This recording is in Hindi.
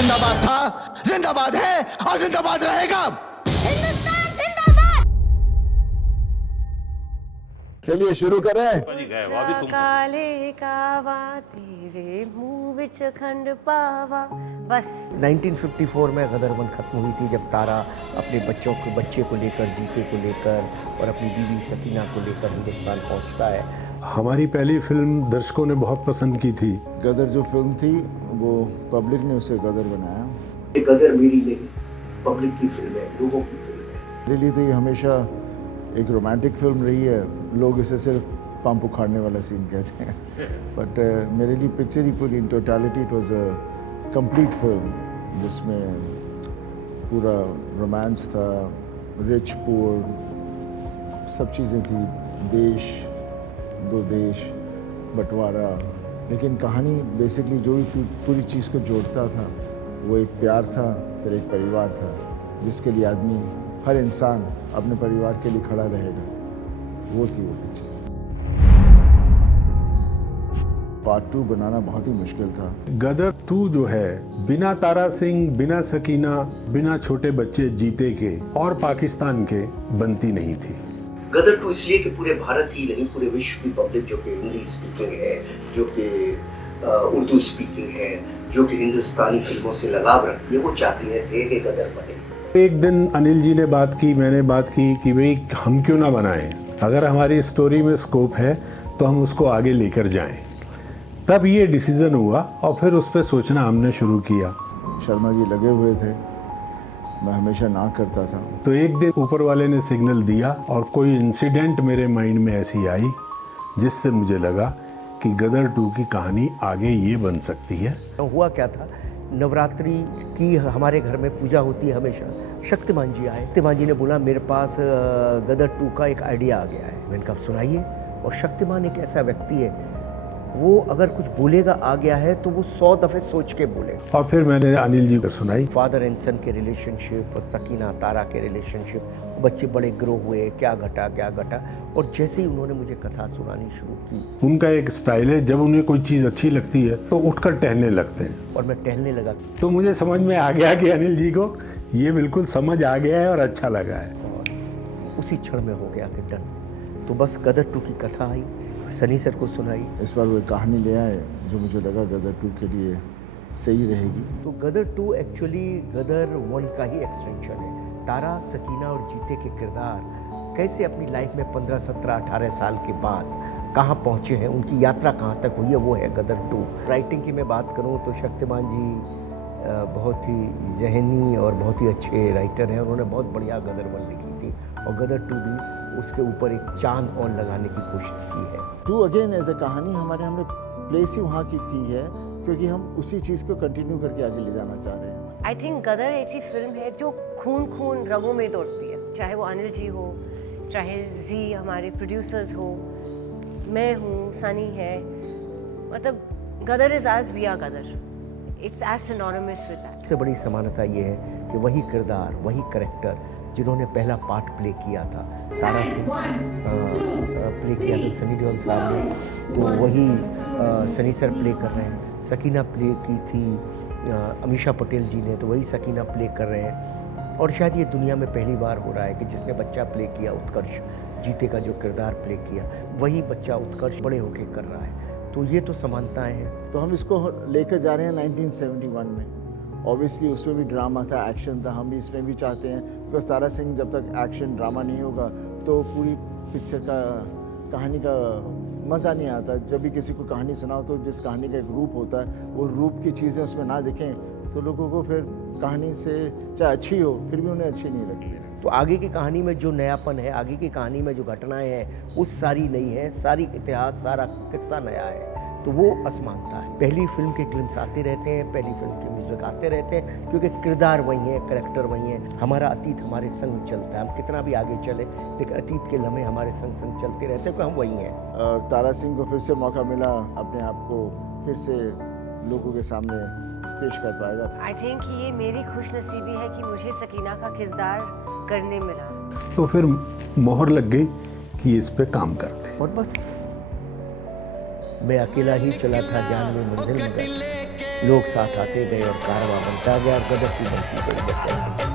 जिंदाबाद था, जिंदाबाद है और जिंदाबाद रहेगा। चलिए शुरू करें। काले कावा तेरे मुंह विच खंड पावा। बस 1954 में गदर बंद खत्म हुई थी, जब तारा अपने बच्चे को लेकर, जीते को लेकर और अपनी बीवी सकीना को लेकर हिंदुस्तान पहुंचता है। हमारी पहली फिल्म दर्शकों ने बहुत पसंद की थी। गदर जो फिल्म थी वो पब्लिक ने उसे गदर बनाया। ये गदर मेरी नहीं, पब्लिक की फिल्म है, लोगों की फिल्म है। मेरे लिए तो ये हमेशा एक रोमांटिक फिल्म रही है। लोग इसे सिर्फ पंप उखाड़ने वाला सीन कहते हैं, बट मेरे लिए पिक्चर ही पूरी in totality it was a complete film, जिसमें पूरा रोमांस था, रिच पुअर सब चीज़ें थी, देश दो देश बंटवारा, लेकिन कहानी बेसिकली जो भी पूरी चीज़ को जोड़ता था वो एक प्यार था, फिर एक परिवार था, जिसके लिए आदमी, हर इंसान अपने परिवार के लिए खड़ा रहेगा। वो थी वो पिक्चर। पार्ट 2 बनाना बहुत ही मुश्किल था। गदर 2 जो है बिना तारा सिंह, बिना सकीना, बिना छोटे बच्चे जीते के और पाकिस्तान के बनती नहीं थी। गदर 2 इसलिए कि पूरे भारत ही नहीं, पूरे विश्व की पब्लिक जो कि हिंदी स्पीकिंग है, जो कि उर्दू स्पीकिंग है, जो कि हिंदुस्तानी फिल्मों से लगाव रखती है, वो चाहती है थे कि गदर बने। एक दिन अनिल जी ने बात की, मैंने बात की कि भाई हम क्यों ना बनाएं, अगर हमारी स्टोरी में स्कोप है तो हम उसको आगे लेकर जाएं। तब ये डिसीज़न हुआ और फिर उस पर सोचना हमने शुरू किया। शर्मा जी लगे हुए थे, मैं हमेशा ना करता था। तो एक दिन ऊपर वाले ने सिग्नल दिया और कोई इंसिडेंट मेरे माइंड में ऐसी आई जिससे मुझे लगा कि गदर 2 की कहानी आगे ये बन सकती है। हुआ क्या था, नवरात्रि की हमारे घर में पूजा होती है हमेशा। शक्तिमान जी आए, शक्तिमान जी ने बोला मेरे पास गदर 2 का एक आइडिया आ गया है। मैंने कहा सुनाइए। और शक्तिमान एक ऐसा व्यक्ति है, वो अगर कुछ बोलेगा आ गया है तो वो 100 दफ़े सोच के बोले। और फिर मैंने अनिल जी को सुनाई। फादर एंड सन के रिलेशनशिप और सकीना तारा के रिलेशनशिप, बच्चे बड़े ग्रो हुए, क्या घटा। और जैसे ही उन्होंने मुझे कथा सुनानी शुरू की, उनका एक स्टाइल है, जब उन्हें कोई चीज़ अच्छी लगती है तो उठकर टहलने लगते हैं। और मैं टहलने लगा तो मुझे समझ में आ गया कि अनिल जी को ये बिल्कुल समझ आ गया है और अच्छा लगा है। और उसी क्षण में हो गया कि डन। तो बस गदर 2 की कथा आई, सनी सर को सुनाई। इस बार वो कहानी ले आए जो मुझे लगा गदर 2 के लिए सही रहेगी। तो गदर 2 एक्चुअली गदर 1 का ही एक्सटेंशन है। तारा, सकीना और जीते के किरदार कैसे अपनी लाइफ में 15, 17, 18 साल के बाद कहाँ पहुँचे हैं, उनकी यात्रा कहाँ तक हुई है, वो है गदर 2। राइटिंग की मैं बात करूँ तो शक्तिमान जी बहुत ही ज़हनी और बहुत ही अच्छे राइटर हैं। उन्होंने बहुत बढ़िया गदर 1 लिखी थी और गदर 2 भी उसके ऊपर एक चांद और लगाने की कोशिश की है। 2 अगेन एज ए कहानी हमने प्लेस ही वहाँ की है, क्योंकि हम उसी चीज़ को कंटिन्यू करके आगे ले जाना चाह रहे हैं। आई थिंक गदर ऐसी फिल्म है जो खून रगों में दौड़ती है, चाहे वो अनिल जी हो, चाहे जी हमारे प्रोड्यूसर्स हो, मैं हूँ, सनी है। मतलब Gadar is as we are Gadar, it's as synonymous with that. सबसे बड़ी समानता ये है कि वही किरदार, वही कैरेक्टर जिन्होंने पहला पार्ट प्ले किया था, तारा सिंह प्ले किया था सनी देओल साहब ने, तो वही सनी सर प्ले कर रहे हैं। सकीना प्ले की थी अमीषा पटेल जी ने, तो वही सकीना प्ले कर रहे हैं। और शायद ये दुनिया में पहली बार हो रहा है कि जिसने बच्चा प्ले किया, उत्कर्ष जीते का जो किरदार प्ले किया, वही बच्चा उत्कर्ष बड़े होके कर रहा है। तो ये तो समानताएं हैं। तो हम इसको लेकर जा रहे हैं 1971 में। ऑब्वियसली उसमें भी ड्रामा था, एक्शन था, हम भी इसमें भी चाहते हैं, बिकॉज तारा सिंह जब तक एक्शन ड्रामा नहीं होगा तो पूरी पिक्चर का कहानी का मज़ा नहीं आता। जब भी किसी को कहानी सुनाओ तो जिस कहानी का एक रूप होता है, वो रूप की चीज़ें उसमें ना दिखें तो लोगों को फिर कहानी से चाहे अच्छी हो फिर भी उन्हें अच्छी नहीं लगती। तो आगे की कहानी में जो नयापन है, आगे की कहानी में जो घटनाएं हैं, वो सारी नई है, सारी इतिहास, सारा किस्सा नया है। तो वो असमानता है। पहली फिल्म के ग्लिम्स आते रहते हैं, पहली फिल्म के म्यूजिक आते रहते हैं, क्योंकि किरदार वही है, कैरेक्टर वही है। हमारा अतीत हमारे संग चलता है, हम कितना भी आगे चले लेकिन अतीत के लम्हे हमारे संग संग चलते रहते हैं, क्योंकि हम वही हैं। और तारा सिंह को फिर से मौका मिला अपने आप को फिर से लोगों के सामने पेश कर पाएगा। आई थिंक ये मेरी खुशनसीबी है कि मुझे सकीना का किरदार करने मिला। तो फिर मोहर लग गई कि इस पे काम करते। और बस मैं अकेला ही चला था जान में मंजिल मगर लोग साथ आते गए और कारवां बनता गया और गदर की बनती गई।